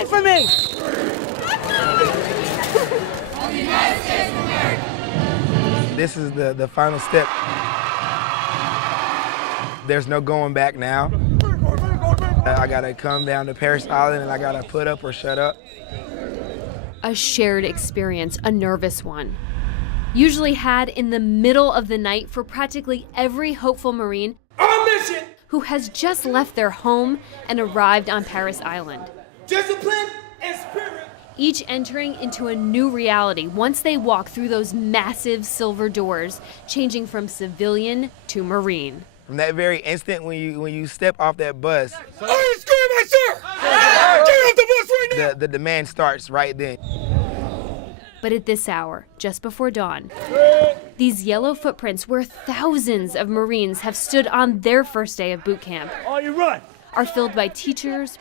away from me! This is the final step. There's no going back now. I gotta come down to Parris Island and I gotta put up or shut up. A shared experience, a nervous one. Usually had in the middle of the night for practically every hopeful Marine who has just left their home and arrived on Parris Island. Discipline and spirit. Each entering into a new reality once they walk through those massive silver doors, changing from civilian to Marine. From that very instant when you step off that bus, I scream, my sir! Get off the bus right now! the demand starts right then. But at this hour, just before dawn, these yellow footprints where thousands of Marines have stood on their first day of boot camp All you run. are filled by teachers,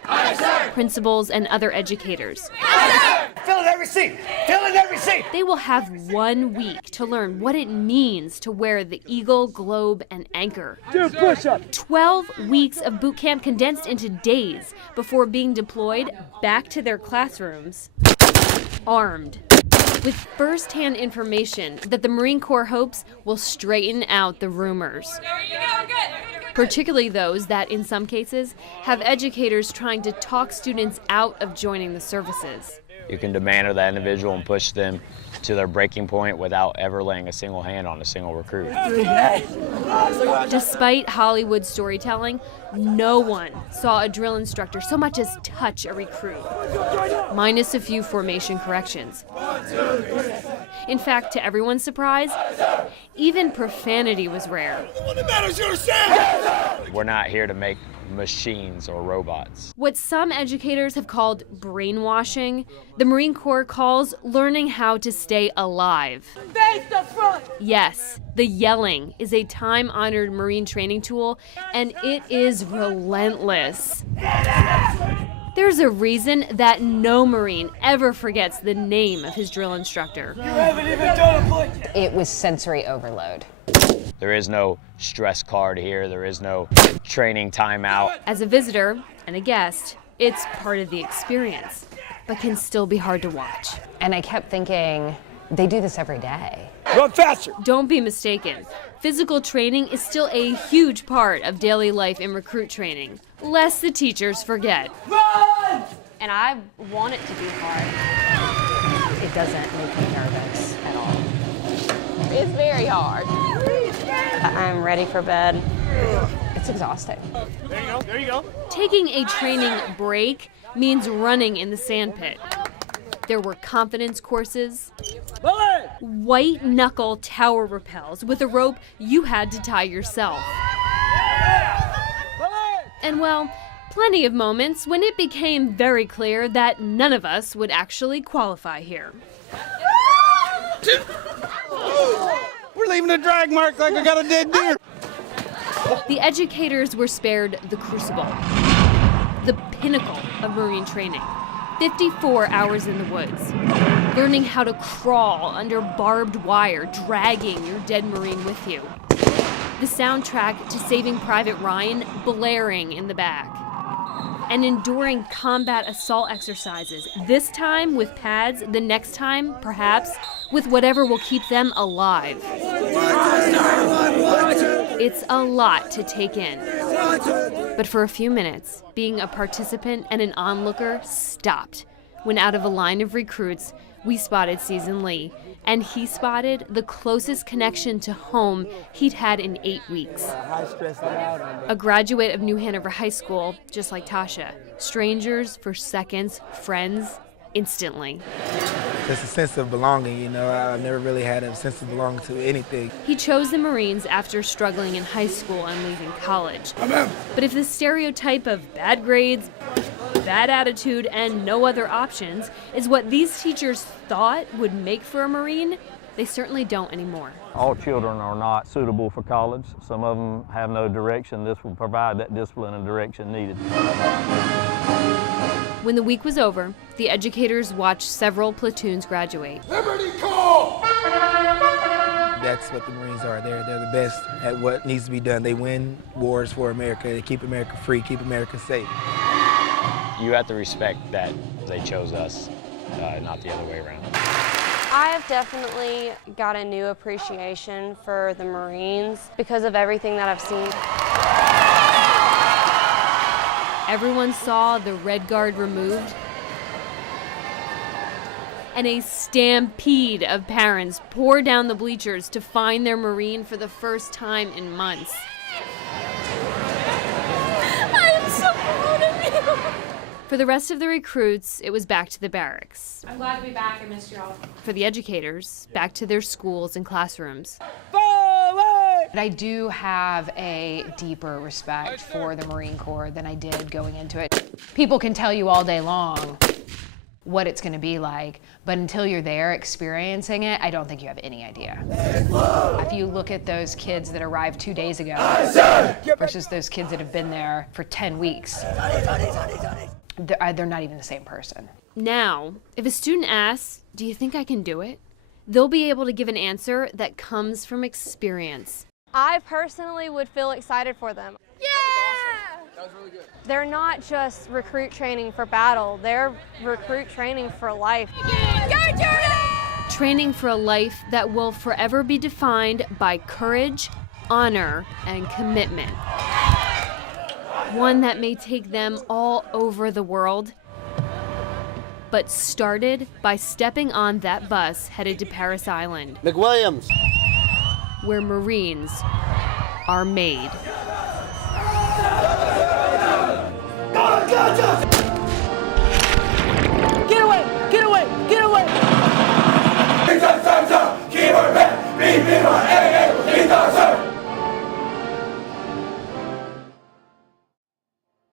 principals, and other educators. Fill in every seat. Fill in every seat. They will have 1 week to learn what it means to wear the eagle, globe, and anchor. Do push-up. 12 weeks of boot camp condensed into days before being deployed back to their classrooms, armed, with first-hand information that the Marine Corps hopes will straighten out the rumors. Particularly those that, in some cases, have educators trying to talk students out of joining the services. You can demand of that individual and push them to their breaking point without ever laying a single hand on a single recruit. Despite Hollywood storytelling, no one saw a drill instructor so much as touch a recruit, minus a few formation corrections. In fact, to everyone's surprise, even profanity was rare. We're not here to make machines or robots. What some educators have called brainwashing, the Marine Corps calls learning how to stay alive. Face the front. Yes, the yelling is a time-honored Marine training tool, and it is relentless. There's a reason that no Marine ever forgets the name of his drill instructor. You haven't even done a punch. It was sensory overload. There is no stress card here. There is no training timeout. As a visitor and a guest, it's part of the experience, but can still be hard to watch. And I kept thinking, they do this every day. Run faster. Don't be mistaken. Physical training is still a huge part of daily life in recruit training, lest the teachers forget. Run! And I want it to be hard. It doesn't make me nervous at all. It's very hard. I'm ready for bed. It's exhausting. There you go. There you go. Taking a training break means running in the sandpit. There were confidence courses, white knuckle tower rappels with a rope you had to tie yourself. And well, plenty of moments when it became very clear that none of us would actually qualify here. We're leaving a drag mark like I got a dead deer. The educators were spared the crucible, the pinnacle of Marine training. 54 hours in the woods, learning how to crawl under barbed wire, dragging your dead Marine with you. The soundtrack to Saving Private Ryan blaring in the back. And enduring combat assault exercises, this time with pads, the next time, perhaps, with whatever will keep them alive. It's a lot to take in. But for a few minutes, being a participant and an onlooker stopped when out of a line of recruits, we spotted Season Lee, and he spotted the closest connection to home he'd had in 8 weeks. A graduate of New Hanover High School, just like Tasha. Strangers for seconds, friends instantly. Just a sense of belonging, you know. I've never really had a sense of belonging to anything. He chose the Marines after struggling in high school and leaving college. But if the stereotype of bad grades, bad attitude, and no other options is what these teachers thought would make for a Marine, they certainly don't anymore. All children are not suitable for college. Some of them have no direction. This will provide that discipline and direction needed. When the week was over, the educators watched several platoons graduate. Liberty call! That's what the Marines are. They're the best at what needs to be done. They win wars for America. They keep America free, keep America safe. you have to respect that they chose us, not the other way around. I have definitely got a new appreciation for the Marines because of everything that I've seen. Everyone saw the Red Guard removed, and a stampede of parents poured down the bleachers to find their Marine for the first time in months. I'm so proud of you. For the rest of the recruits, it was back to the barracks. I'm glad to be back. I missed y'all. For the educators, back to their schools and classrooms. But I do have a deeper respect for the Marine Corps than I did going into it. People can tell you all day long what it's going to be like, but until you're there experiencing it, I don't think you have any idea. If you look at those kids that arrived 2 days ago versus those kids that have been there for 10 weeks, they're not even the same person. Now, if a student asks, "Do you think I can do it?" they'll be able to give an answer that comes from experience. I personally would feel excited for them. Yeah! That was really good. They're not just recruit training for battle, they're recruit training for life. Go, Jordan! Training for a life that will forever be defined by courage, honor, and commitment. One that may take them all over the world, but started by stepping on that bus headed to Parris Island, McWilliams. where Marines are made. Get away! Get away! Get away! Keep our head,